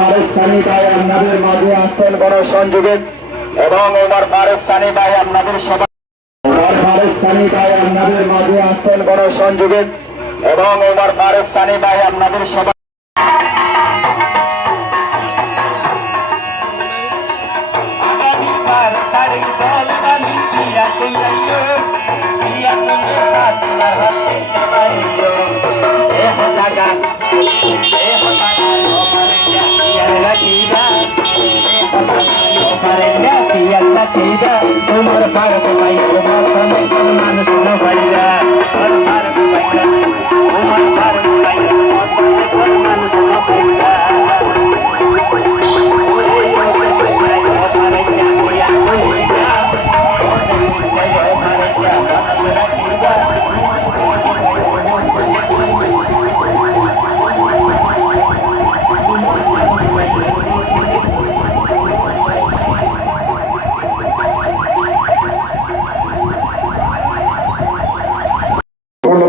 ফারুক সানি ভাই আপনাদের মাঝে আসছেন গণসংযোগে এবং ওমর ফারুক সানি ভাই আপনাদের সবাই ওমর ফারুক সানি ভাই আপনাদের মাঝে আসছেন গণসংযোগে এবং ওমর ফারুক সানি ভাই আপনাদের সবাই তোমার ফারুক ভাই তোমার মানুষ ভাইরা ফারুক ভাইরা তোমার ফারুক ভাই মানুষ ভাইরা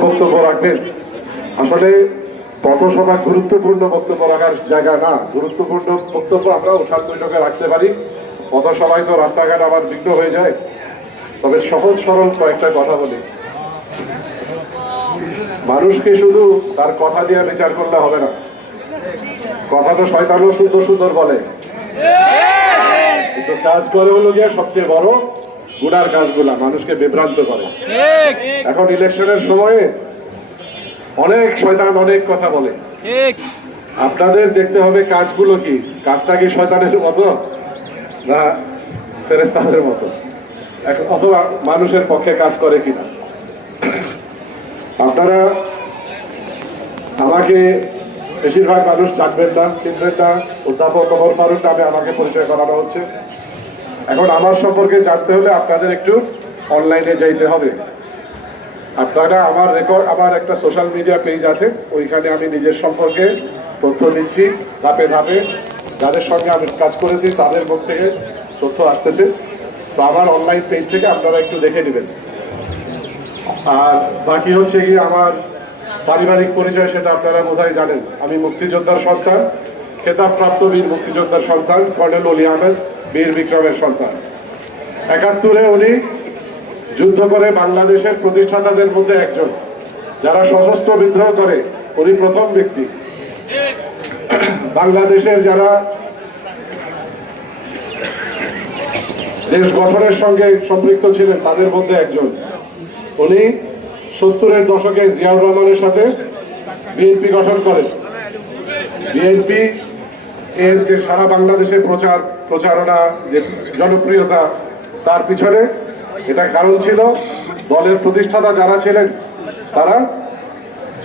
বক্তব্য রাখবেন। আসলে পথসভা গুরুত্বপূর্ণ বক্তব্য রাখার জায়গা না, গুরুত্বপূর্ণ বক্তব্য আমরা উঠান বৈঠকে রাখতে পারি। পথসভায় তো রাস্তাঘাট আবার বিঘ্ন হয়ে যায়। তবে সহজ সরল কয়েকটা কথা বলি। মানুষকে শুধু তার কথা দিয়ে বিচার করলে হবে না, কথা তো শয়তানও সুন্দর সুন্দর বলে, কিন্তু কাজ করে হলো গিয়ে সবচেয়ে বড় গুনার কাজগুলা মানুষকে বিভ্রান্ত করে। এখন ইলেকশনের সময়ে অনেক শয়তান অনেক কথা বলে, আপনাদের দেখতে হবে কাজগুলো কি, কাজটা কি শয়তানের মতো না ফেরেশতাদের মতো, অথবা মানুষের পক্ষে কাজ করে কিনা। আপনারা আমাকে বেশিরভাগ মানুষ জানবেন না, চিনবেন না। অধ্যাপক ওমর ফারুক নামে আমাকে পরিচয় করানো হচ্ছে। এখন আমার সম্পর্কে জানতে হলে আপনাদের একটু অনলাইনে যাইতে হবে। আপনারা আমার একটা সোশ্যাল মিডিয়া পেজ আছে, ওইখানে আমি নিজের সম্পর্কে তথ্য দিচ্ছি ধাপে ধাপে। যাদের সঙ্গে আমি কাজ করেছি তাদের মুখ থেকে তথ্য আসতেছে, তো আমার অনলাইন পেজ থেকে আপনারা একটু দেখে নেবেন। আর বাকি হচ্ছে কি আমার পারিবারিক পরিচয়, সেটা আপনারা বোধহয় জানেন। আমি মুক্তিযোদ্ধার সন্তান, খেতাবপ্রাপ্ত বীর মুক্তিযোদ্ধার সন্তান, কর্নেল অলি আহমেদ বীর বিক্রমের সন্তান। ৭১-এ উনি যুদ্ধ করে বাংলাদেশের প্রতিষ্ঠাতাদের মধ্যে একজন, যারা সশস্ত্র বিদ্রোহ করে উনি প্রথম ব্যক্তি। বাংলাদেশের যারা দেশ গঠনের সঙ্গে সম্পৃক্ত ছিলেন তাদের মধ্যে একজন। উনি ৭০-এর দশকে জিয়াউর রহমানের সাথে বিএনপি গঠন করেন। বিএনপি এর যে সারা বাংলাদেশে প্রচারণা, যে জনপ্রিয়তা, তার পিছনে এটা কারণ ছিল দলের প্রতিষ্ঠাতা যারা ছিলেন তারা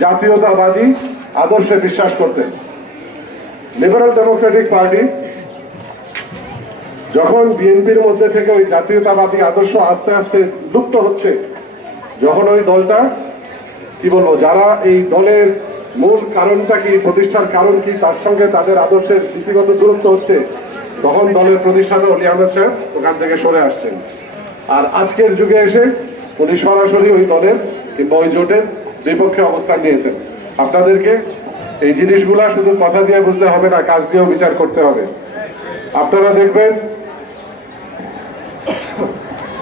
জাতীয়তাবাদী আদর্শে বিশ্বাস করতেন। লিবারেল ডেমোক্রেটিক পার্টি যখন বিএনপির মধ্যে থেকে ওই জাতীয়তাবাদী আদর্শ আস্তে আস্তে লুপ্ত হচ্ছে, যখন ওই দলটা কি বলবো, যারা এই দলের মূল কারণটা কি, প্রতিষ্ঠার কারণ কি, তার সঙ্গে তাদের আদর্শের নীতিগত দূরত্ব হচ্ছে, তখন দলের প্রতিষ্ঠাতা অলি আহমেদ সাহেব ওখান থেকে সরে আসছেন। আর আজকের যুগে এসে উনি সরাসরি ওই দলের কিংবা ওই জোটের বিপক্ষে অবস্থান নিয়েছেন। আপনাদেরকে এই জিনিসগুলা শুধু কথা দিয়ে বুঝলে হবে না, কাজ দিয়েও বিচার করতে হবে। আপনারা দেখবেন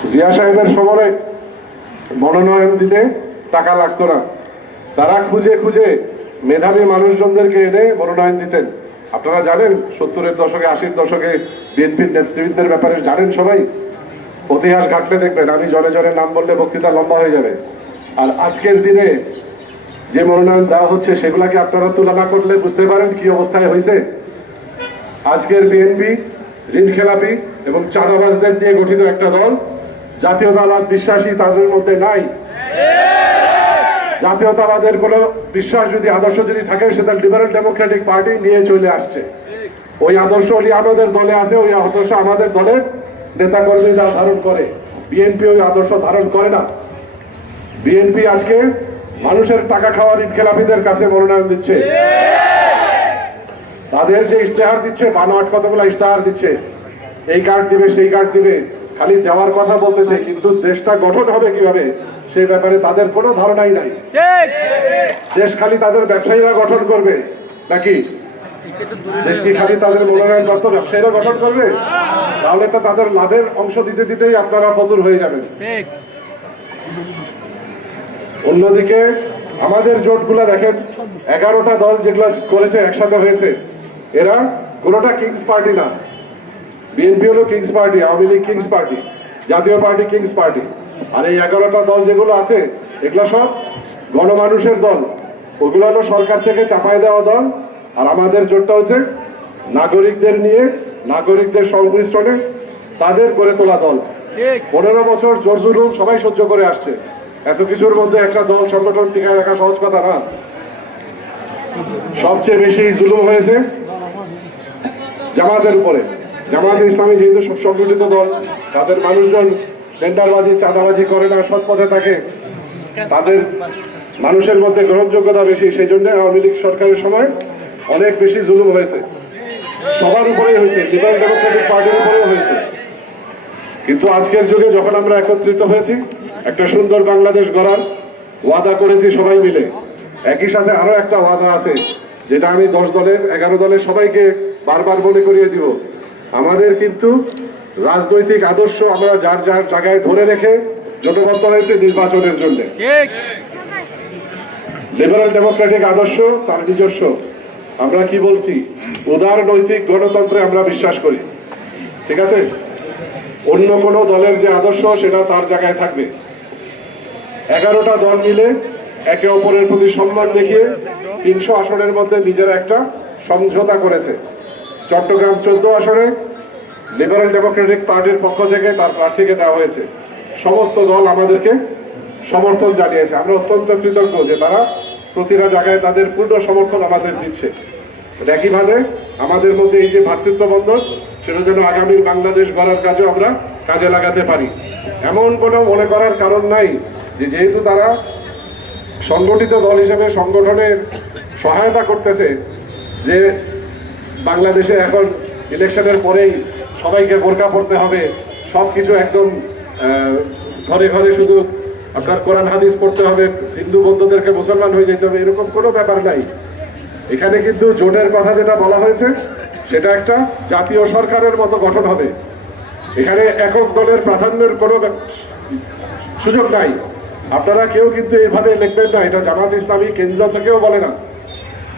জিয়া সাহেবের সময় মনোনয়ন দিতে টাকা লাগতো না, তারা খুঁজে খুঁজে মেধাবী মানুষজনদেরকে এনে মনোনয়ন দিতেন। আপনারা জানেন ৭০-এর দশকে ৮০-র দশকে বিএনপির নেতৃবৃন্দের ব্যাপারে জানেন সবাই, ইতিহাস ঘাটলে দেখবেন। আমি জনে জনে নাম বললে বক্তৃতা লম্বা হয়ে যাবে। আর আজকের দিনে যে মনোনয়ন দেওয়া হচ্ছে সেগুলাকে আপনারা তুলনা করলে বুঝতে পারেন কি অবস্থায় হয়েছে। আজকের বিএনপি ঋণ খেলাপি এবং চাঁদাবাজদের দিয়ে গঠিত একটা দল, জাতীয়তাবাদ বিশ্বাসী তাদের মধ্যে নাই। জাতীয়তাবাদের কোনো বিশ্বাস যদি, আদর্শ যদি থাকে, সেটা লিবারেল ডেমোক্রেটিক পার্টি নিয়ে চলে আসছে। ওই আদর্শ অলি আহমেদের দলে আছে, ওই আদর্শ আমাদের দলের নেতাকর্মীরা ধারণ করে। বিএনপি ওই আদর্শ ধারণ করে না। বিএনপি আজকে মানুষের টাকা খাওয়ার ইনকেলাবিদের কাছে মনোনয়ন দিচ্ছে। তাদের যে ইশতেহার দিচ্ছে, বানোয়াট কতগুলো ইশতেহার দিচ্ছে, এই কার্ড দিবে সেই কার্ড দিবে, খালি দেওয়ার কথা বলতেছে, কিন্তু দেশটা গঠন হবে কিভাবে সেই ব্যাপারে তাদের কোনো ধারণাই নাই। দেশ খালি তাদের ব্যবসায়ীরা গঠন করবে নাকি দেশ কি খালি তাদের মনোনয়ন প্রাপ্ত ব্যবসায়ীরা গঠন করবে? তাহলে তো তাদের লাভের অংশ দিতে দিতেই আপনারা ফতুর হয়ে যাবেন। অন্যদিকে আমাদের জোটগুলা দেখেন, 11টা দল যেগুলা করেছে একসাথে হয়েছে, এরা কোনোটা কিংস পার্টি না। বিএনপি হলো kings party, Awami League kings party, Jatiya Party kings party. আর এই 11টা দল যেগুলো আছে এগুলো সব গণমানুষের দল, ওগুলো হলো সরকার থেকে চাপায় দেওয়া দল। আর আমাদের জোটটা হচ্ছে নাগরিকদের নিয়ে, নাগরিকদের সংমিশ্রণে তাদের গড়ে তোলা দল। 15 বছর জোর জুলুম সবাই সহ্য করে আসছে, এত কিছুর মধ্যে একটা দল সংগঠন টিকায় রাখা সহজ কথা না। সবচেয়ে বেশি জুলুম হয়েছে জামাতের উপরে। জামাতে ইসলামী যেহেতু সংগঠিত দল, তাদের মানুষজন টেন্ডারবাজি চাঁদাবাজি করে না, সৎ পথে থাকে, তাদের মানুষের মধ্যে গ্রহণযোগ্যতা বেশি, সেই জন্য আওয়ামী লীগ সরকারের সময় অনেক বেশি জুলুম হয়েছে, সবার উপরেই হয়েছে, লিবারেল ডেমোক্রেটিক পার্টির উপরেও হয়েছে। কিন্তু আজকের যুগে যখন আমরা একত্রিত হয়েছি, একটা সুন্দর বাংলাদেশ গড়ার ওয়াদা করেছি সবাই মিলে, একই সাথে আরো একটা ওয়াদা আছে যেটা আমি 10 দলের 11 দলের সবাইকে বারবার মনে করিয়ে দিব। আমাদের কিন্তু রাজনৈতিক আদর্শ আমরা যার যার জায়গায় ধরে রেখে জোটবদ্ধ হয়েছে নির্বাচনের জন্য। লিবারেল ডেমোক্রেটিক আদর্শ তার নিজস্ব, আমরা কি বলছি, উদার নৈতিক গণতন্ত্রে আমরা বিশ্বাস করি, ঠিক আছে? অন্য কোনো দলের যে আদর্শ সেটা তার জায়গায় থাকবে। 11টা দল মিলে একে অপরের প্রতি সম্মান দেখিয়ে 300 আসনের মধ্যে নিজেরা একটা সমঝোতা করেছে। চট্টগ্রাম 14 আসনে লিবারেল ডেমোক্রেটিক পার্টির পক্ষ থেকে তার প্রার্থীকে দেওয়া হয়েছে। সমস্ত দল আমাদেরকে সমর্থন জানিয়েছে, আমরা অত্যন্ত কৃতজ্ঞ যে তারা প্রতিটা জায়গায় তাদের পূর্ণ সমর্থন আমাদের দিচ্ছে। একইভাবে আমাদের মধ্যে এই যে ভ্রাতৃত্ববন্ধন, সেটা যেন আগামীর বাংলাদেশ গড়ার কাজেও আমরা কাজে লাগাতে পারি। এমন কোনো মনে করার কারণ নাই যে যেহেতু তারা সংগঠিত দল হিসেবে সংগঠনের সহায়তা করতেছে, যে বাংলাদেশে এখন ইলেকশনের পরেই সবাইকে বোরকা পড়তে হবে, সব কিছু একদম ঘরে ঘরে শুধু আপনার কোরআন হাদিস পড়তে হবে, হিন্দু বৌদ্ধদেরকে মুসলমান হয়ে যেতে হবে, এরকম কোনো ব্যাপার নাই। এখানে কিন্তু জোটের কথা যেটা বলা হয়েছে সেটা একটা জাতীয় সরকারের মতো গঠন হবে। এখানে একক দলের প্রাধান্যের কোনো সুযোগ নাই। আপনারা কেউ কিন্তু এইভাবে লিখবেন না এটা জামাত ইসলামী কেন্দ্র থেকেও বলে না,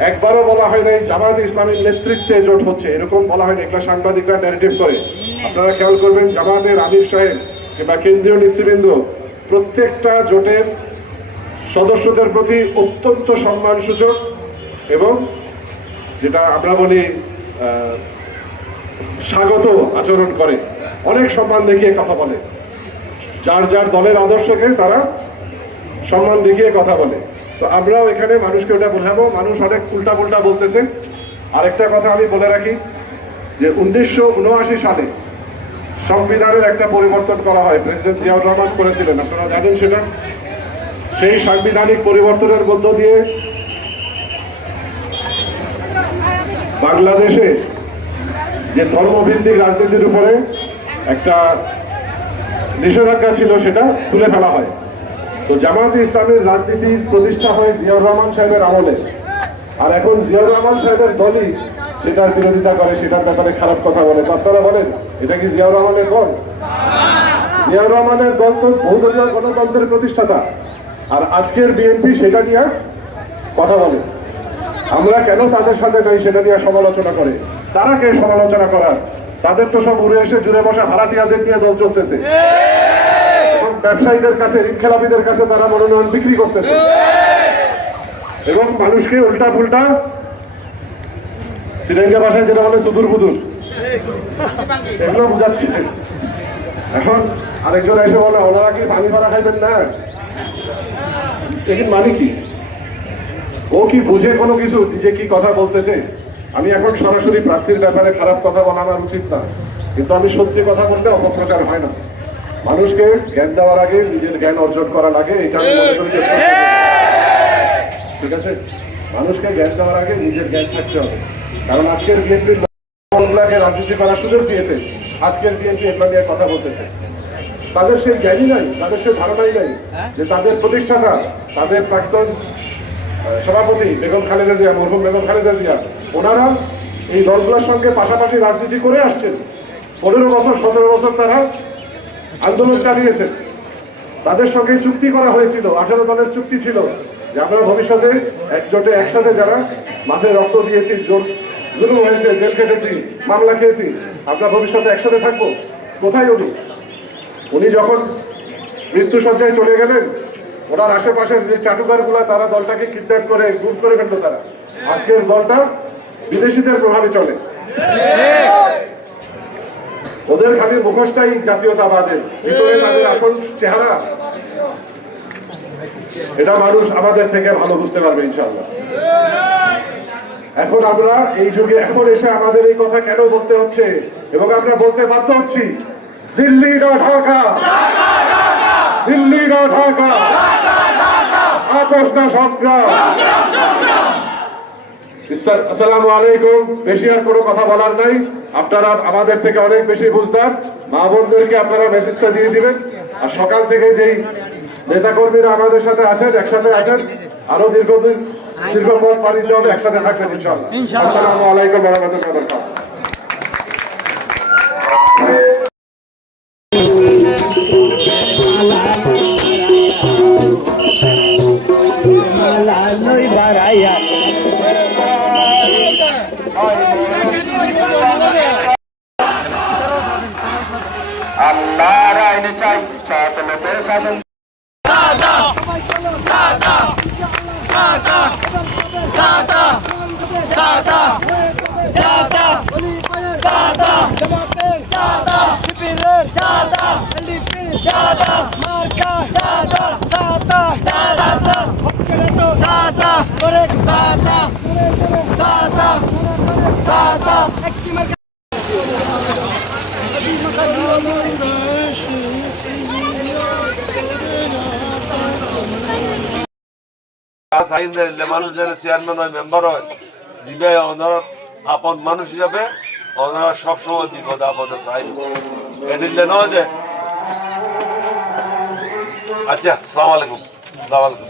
একবারও বলা হয় নাই জামাত ইসলামীর নেতৃত্বে জোট হচ্ছে, এরকম বলা হয়নি। এগুলো সাংবাদিকরা ন্যারেটিভ করে। আপনারা খেয়াল করবেন জামাতের আমির সাহেব কিংবা কেন্দ্রীয় নেতৃবৃন্দ প্রত্যেকটা জোটের সদস্যদের প্রতি অত্যন্ত সম্মানসূচক এবং যেটা আমরা বলি স্বাগত আচরণ করে, অনেক সম্মান দেখিয়ে কথা বলে। যার যার দলের আদর্শকে তারা সম্মান দেখিয়ে কথা বলে। তো আমরাও এখানে মানুষকে ওটা বোঝাবো। মানুষ অনেক উল্টা পুল্টা বলতেছে। আরেকটা কথা আমি বলে রাখি যে 1979 সালে সংবিধানের একটা পরিবর্তন করা হয়, প্রেসিডেন্ট জিয়াউর রহমান করেছিলেন, আপনারা জানেন সেটা। সেই সাংবিধানিক পরিবর্তনের মধ্য দিয়ে বাংলাদেশে যে ধর্মভিত্তিক রাজনীতির উপরে একটা নিষেধাজ্ঞা ছিল সেটা তুলে ফেলা হয়। তো জামায়াতে ইসলামের রাজনীতির প্রতিষ্ঠা হয় জিয়াউর রহমান সাহেবের আমলে, আর এখন জিয়াউর রহমান সাহেবের দলই সেটার বিরোধিতা করে, সেটার ব্যাপারে খারাপ কথা বলে। আপনারা বলেন এটা কি জিয়াউর রহমানের দল? জিয়াউর রহমানের দল তো বহুদলীয় গণতন্ত্রের প্রতিষ্ঠাতা, আর আজকের বিএনপি সেটা নিয়ে কথা বলে। আমরা কেন তাদের সাথে নাই সেটা নিয়ে সমালোচনা করে। তারা কে সমালোচনা করার? তাদের তো সব উড়ে এসে জুড়ে বসা ভাড়াটিয়াদের নিয়ে দল চলতেছে এবং ব্যবসায়ীদের কাছে, ঋণখেলাপিদের কাছে তারা মনোনয়ন বিক্রি করতেছে এবং মানুষকে উল্টা পুল্টা শ্রীলঙ্কা ভাষায় যেটা বলে সুদূর বুদুর, এগুলো বুঝাচ্ছি। এখন আরেকজন এসে বলে ওনারা কি পানি ভাড়া খাইবেন না, এটি মানে কি? ও কি বুঝে কোনো কিছু, নিজে কি কথা বলতেছে? আমি এখন সরাসরি প্রার্থীর ব্যাপারে খারাপ কথা বলা আমার উচিত না, কিন্তু আমি সত্যি কথা বললে অপপ্রচার হয় না। মানুষকে জ্ঞান দেওয়ার আগে নিজের জ্ঞান অর্জন করা লাগে, এটা আমি মনে করি। ঠিক আছে, মানুষকে জ্ঞান দেওয়ার আগে নিজের জ্ঞান থাকতে হবে। কারণ আজকের বিএনপির লোকগুলাকে রাজনীতি করার সুযোগ দিয়েছে, আজকের বিএনপি এগুলো নিয়ে কথা বলতেছে। তাদের সেই জ্ঞানই নাই, তাদের সেই ধারণাই নাই যে তাদের প্রতিষ্ঠাতা, তাদের প্রাক্তন সভাপতি বেগম খালেদা জিয়া, মরহুম বেগম খালেদা জিয়া, ওনারা এই দলগুলোর সঙ্গে পাশাপাশি রাজনীতি করে আসছেন। 15 বছর 17 বছর তারা আন্দোলন চালিয়েছেন। তাদের সঙ্গে চুক্তি করা হয়েছিল, 18 দলের চুক্তি ছিল যে আমরা ভবিষ্যতে একজোটে একসাথে যারা মাঠে রক্ত দিয়েছি, জুলুম হয়েছে, জেল খেটেছি, মামলা খেয়েছি, আমরা ভবিষ্যতে একসাথে থাকবো। কোথায় উনি যখন মৃত্যু সজ্জায় চলে গেলেন, ওনার আশেপাশের যে চাটুকারগুলা তারা দলটাকে কিডন্যাপ করে গুম করে ফেললো। তারা আজকের দলটা বিদেশিদের প্রভাবে চলে। ওদের খালি মুখোশটাই জাতীয়তাবাদের, ভিতরে তাদের আসল চেহারা এটা মানুষ আমাদের থেকে ভালো বুঝতে পারবে ইনশাআল্লাহ। এখন আমরা এই যুগে এখন এসে আমাদের এই কথা কেন বলতে হচ্ছে এবং আমরা বলতে বাধ্য হচ্ছি, দিল্লি না ঢাকা, দিল্লি না ঢাকা, আপোষ না সংগ্রাম। আসসালামু আলাইকুম। বেশি আর কোনো কথা বলার নাই, আপনারা আমাদের থেকে অনেক বেশি বুঝদার। মা বোনদেরকে আপনারা মেসেজটা দিয়ে দিবেন। আর সকাল থেকে যেই নেতাকর্মীরা আমাদের সাথে আছেন, একসাথে আছেন, আরো দীর্ঘ পথ পাড়ি দিতে হবে, একসাথে থাকবেন ইনশাআল্লাহ। আসসালামু আলাইকুম ওয়া রাহমাতুল্লাহি ওয়া বারাকাতুহু। আল্লাহর আইনে চাই ছাত্রদের শাসন। মানুষ যেন চেয়ারম্যান হয়, মেম্বার হয়, দিবে ওনারা আপন মানুষ হিসাবে ওনারা সবসময় বিপদ আপদে চাই এদিকে নয় যে। আচ্ছা, সালাম আলাইকুম।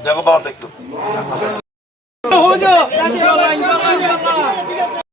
দেখো বাবা দেখতো